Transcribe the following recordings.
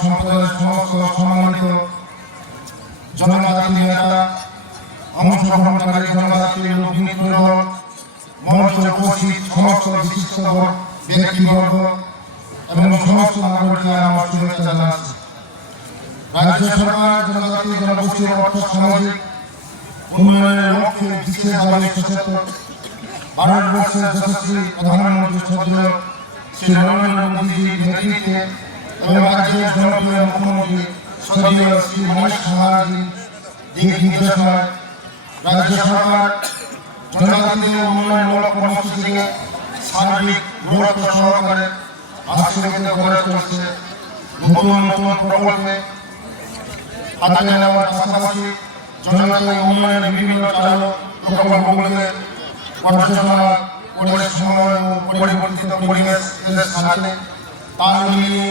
সম্প্রদায়ের সমস্ত সম্মানিত জনজাতি নেতা, অংশগ্রহণকারী জনজাতি লোকনৃত্য দল মঞ্চে উপস্থিত সমস্ত বিশিষ্ট ব্যক্তিবর্গ এবং সমস্ত নাগরিককে আমার শুভেচ্ছা জানাচ্ছি। রাজ্য সরকার, জনজাতি, জনগোষ্ঠীর অর্থ সামাজিক উন্নয়নের লক্ষ্যে বিশেষভাবে সচেতন। ভারতবর্ষের যশস্বী প্রধানমন্ত্রী শ্রদ্ধেয় শ্রী নরেন্দ্র মোদীজির নেতৃত্বে এবং রাজ্যের জনপ্রিয় মুখ্যমন্ত্রী স্বর্গীয় শ্রী মনীষ সাহাজির দিক নির্দেশনায় রাজ্য সরকার জনজাতিদের উন্নয়নমূলক কর্মসূচিকে সার্বিক গুরুত্ব সহকারে বাস্তবায়িত করে চলছে নতুন নতুন প্রকল্পে হাতে নেওয়ার পাশাপাশি জনজাতি উন্নয়নের বিভিন্ন চালক প্রকল্পগুলিকে পর্যালোচনা করে সময় ও পরিবর্তিত পরিবেশের সাথে তাল মিলিয়ে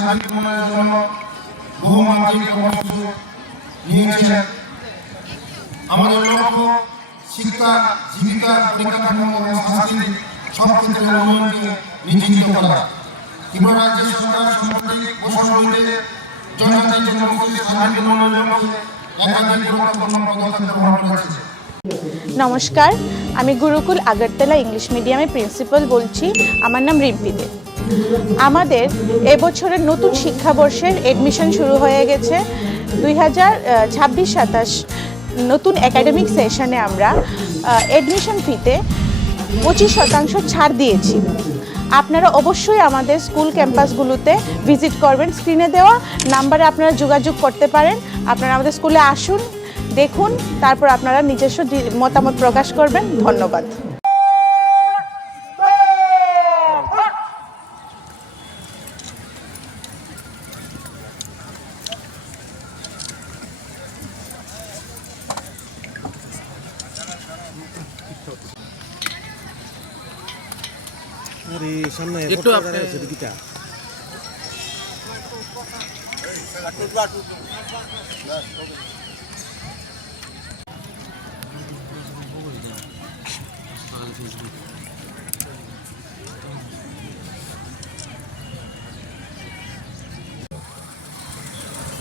সার্বিক উন্নয়নের জন্য কর্মসূচি নিয়েছেন আমাদের লক্ষ্য শিক্ষা, জীবিকা নমস্কার, আমি গুরুকুল আগরতলা ইংলিশ মিডিয়ামে প্রিন্সিপাল বলছি। আমার নাম রিম্পি দে। আমাদের এবছরের নতুন শিক্ষাবর্ষের এডমিশন শুরু হয়ে গেছে। দুই হাজার ছাব্বিশ সাতাশ নতুন একাডেমিক সেশনে আমরা এডমিশন ফিতে পঁচিশ শতাংশ ছাড় দিয়েছি। আপনারা অবশ্যই আমাদের স্কুল ক্যাম্পাসগুলোতে ভিজিট করবেন। স্ক্রিনে দেওয়া নাম্বারে আপনারা যোগাযোগ করতে পারেন। আপনারা আমাদের স্কুলে আসুন, দেখুন, তারপর আপনারা নিজস্ব মতামত প্রকাশ করবেন। ধন্যবাদ। একটু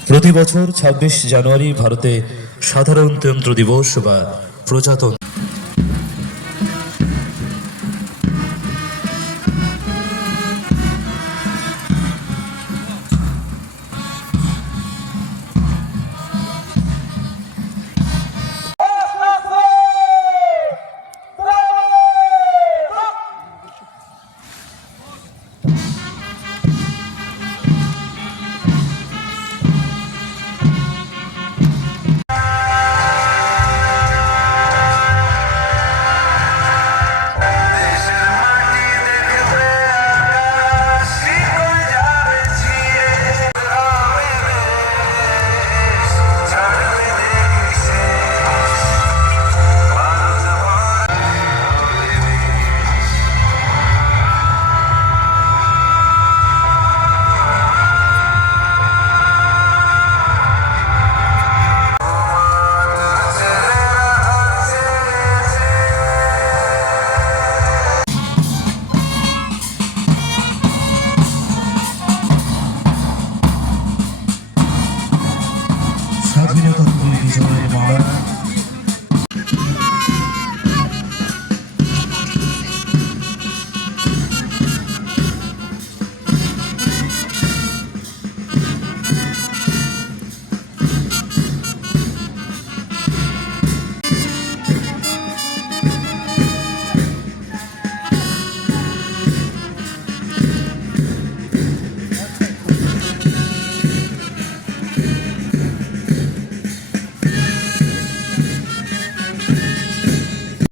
প্রতি বছর ছাব্বিশ জানুয়ারি ভারতে সাধারণতন্ত্র দিবস বা প্রজাতন্ত্র Joy Mark.